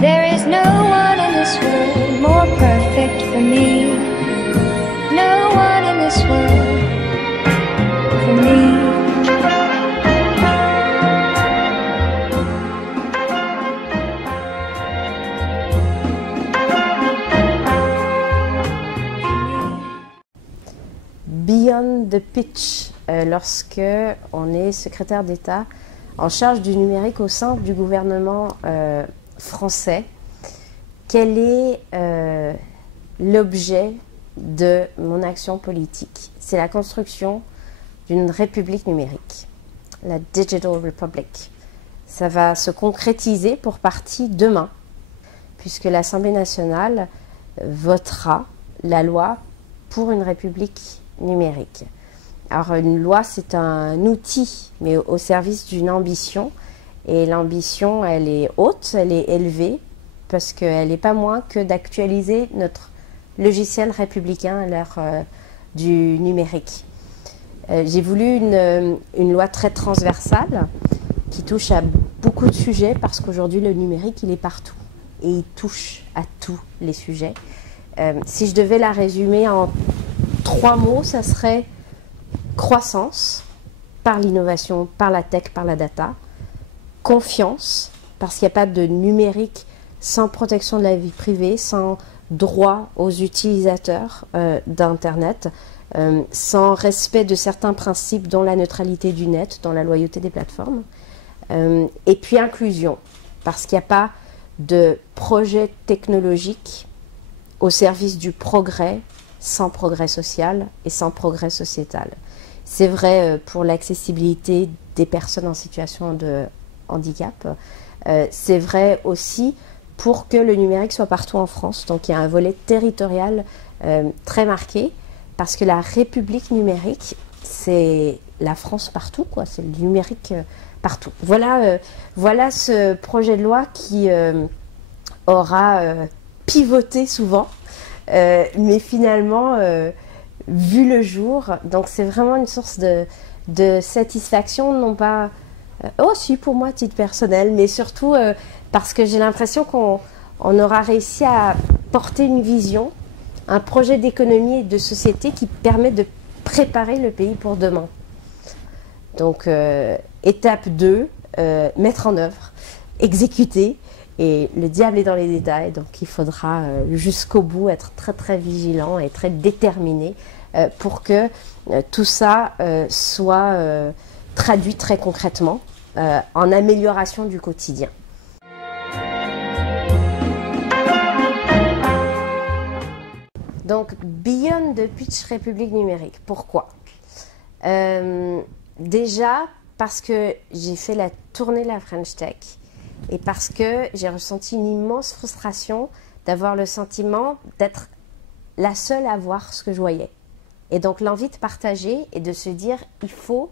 There is no one in this world more perfect for me. No one in this world for me. Beyond the pitch, lorsque on est secrétaire d'État en charge du numérique au sein du gouvernement français, quel est l'objet de mon action politique? C'est la construction d'une république numérique, la Digital Republic. Ça va se concrétiser pour partie demain, puisque l'Assemblée nationale votera la loi pour une république numérique. Alors une loi, c'est un outil, mais au service d'une ambition. Et l'ambition, elle est haute, elle est élevée, parce qu'elle n'est pas moins que d'actualiser notre logiciel républicain à l'heure du numérique. J'ai voulu une loi très transversale, qui touche à beaucoup de sujets, parce qu'aujourd'hui, le numérique, il est partout. Et il touche à tous les sujets. Si je devais la résumer en 3 mots, ça serait croissance, par l'innovation, par la tech, par la data. Confiance, parce qu'il n'y a pas de numérique sans protection de la vie privée, sans droit aux utilisateurs d'Internet, sans respect de certains principes, dont la neutralité du net, dont la loyauté des plateformes. Et puis inclusion, parce qu'il n'y a pas de projet technologique au service du progrès sans progrès social et sans progrès sociétal. C'est vrai pour l'accessibilité des personnes en situation de handicap. C'est vrai aussi pour que le numérique soit partout en France. Donc il y a un volet territorial très marqué, parce que la République numérique, c'est la France partout, quoi. C'est le numérique partout. Voilà, voilà ce projet de loi qui aura pivoté souvent, mais finalement vu le jour. Donc c'est vraiment une source de satisfaction, non pas aussi pour moi à titre personnel, mais surtout parce que j'ai l'impression qu'on aura réussi à porter une vision, un projet d'économie et de société qui permet de préparer le pays pour demain. Donc étape 2, mettre en œuvre, exécuter, et le diable est dans les détails, donc il faudra jusqu'au bout être très très vigilant et très déterminé pour que tout ça soit traduit très concrètement en amélioration du quotidien. Donc, Beyond the Pitch République numérique. Pourquoi? Déjà, parce que j'ai fait la tournée de la French Tech et parce que j'ai ressenti une immense frustration d'avoir le sentiment d'être la seule à voir ce que je voyais. Et donc, l'envie de partager et de se dire, il faut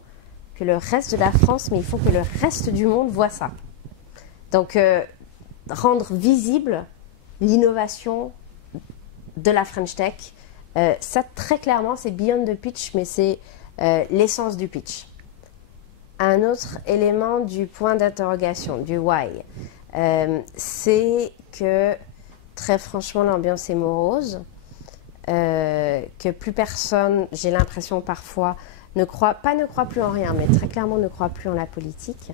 que le reste de la France, mais il faut que le reste du monde voit ça. Donc, rendre visible l'innovation de la French Tech, ça très clairement c'est beyond the pitch, mais c'est l'essence du pitch. Un autre élément du point d'interrogation, du why, c'est que très franchement l'ambiance est morose, que plus personne, j'ai l'impression parfois, ne croit plus en rien, mais très clairement ne croit plus en la politique,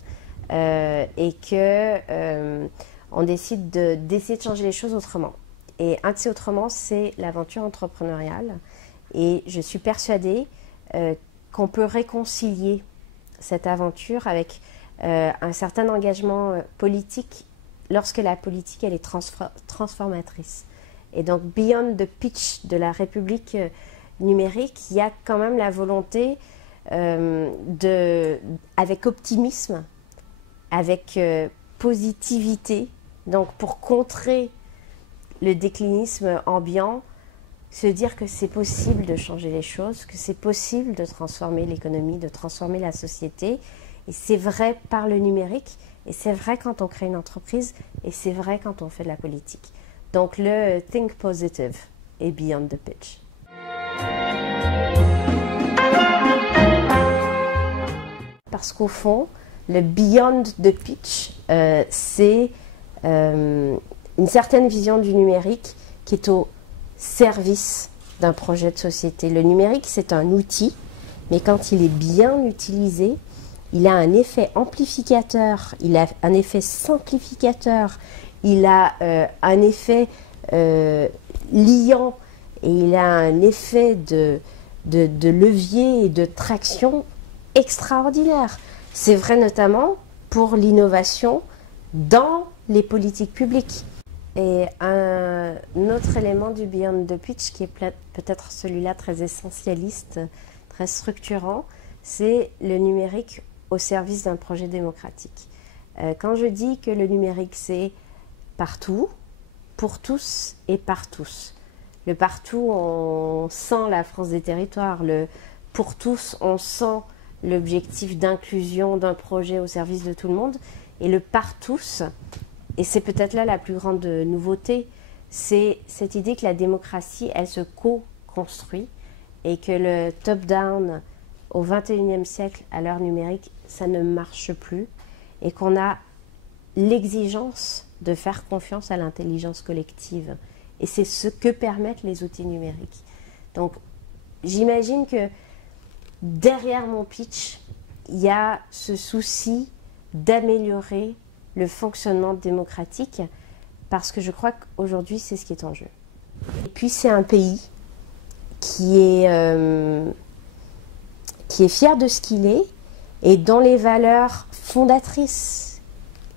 et que on décide d'essayer de changer les choses autrement. Et un de ces autrement, c'est l'aventure entrepreneuriale. Et je suis persuadée qu'on peut réconcilier cette aventure avec un certain engagement politique lorsque la politique elle est transformatrice. Et donc, beyond the pitch de la République numérique, il y a quand même la volonté avec optimisme, avec positivité, donc pour contrer le déclinisme ambiant, se dire que c'est possible de changer les choses, que c'est possible de transformer l'économie, de transformer la société. Et c'est vrai par le numérique, et c'est vrai quand on crée une entreprise, et c'est vrai quand on fait de la politique. Donc le think positive est beyond the pitch. Parce qu'au fond, le beyond the pitch, c'est une certaine vision du numérique qui est au service d'un projet de société. Le numérique, c'est un outil, mais quand il est bien utilisé, il a un effet amplificateur, il a un effet simplificateur, il a un effet liant et il a un effet de levier et de traction extraordinaire. C'est vrai notamment pour l'innovation dans les politiques publiques. Et un autre élément du Beyond the Pitch qui est peut-être celui-là très essentialiste, très structurant, c'est le numérique au service d'un projet démocratique. Quand je dis que le numérique c'est partout, pour tous et par tous. Le partout, on sent la France des territoires. Le pour tous, on sent l'objectif d'inclusion d'un projet au service de tout le monde. Et le par tous, et c'est peut-être là la plus grande nouveauté, c'est cette idée que la démocratie, elle se co-construit et que le top-down au XXIe siècle, à l'heure numérique, ça ne marche plus et qu'on a l'exigence de faire confiance à l'intelligence collective. Et c'est ce que permettent les outils numériques. Donc, j'imagine que derrière mon pitch, il y a ce souci d'améliorer le fonctionnement démocratique parce que je crois qu'aujourd'hui, c'est ce qui est en jeu. Et puis, c'est un pays qui est fier de ce qu'il est et dont les valeurs fondatrices,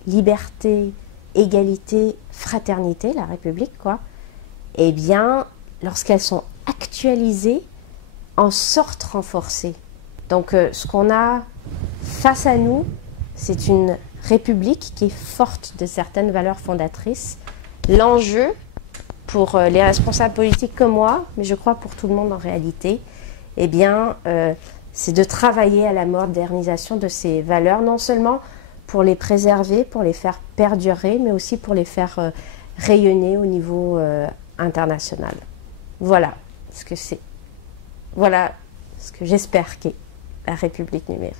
liberté, égalité, fraternité, la République, quoi, eh bien, lorsqu'elles sont actualisées, en sortent renforcées. Donc, ce qu'on a face à nous, c'est une République qui est forte de certaines valeurs fondatrices. L'enjeu, pour les responsables politiques comme moi, mais je crois pour tout le monde en réalité, eh bien, c'est de travailler à la modernisation de ces valeurs, non seulement pour les préserver, pour les faire perdurer, mais aussi pour les faire rayonner au niveau international. Voilà ce que c'est. Voilà ce que j'espère qu'est la République numérique.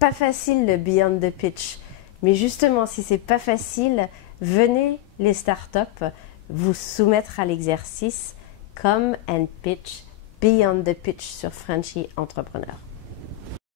Pas facile le Beyond the Pitch, mais justement si c'est pas facile, venez les startups vous soumettre à l'exercice Come and Pitch Beyond the Pitch sur Frenchy Entrepreneur.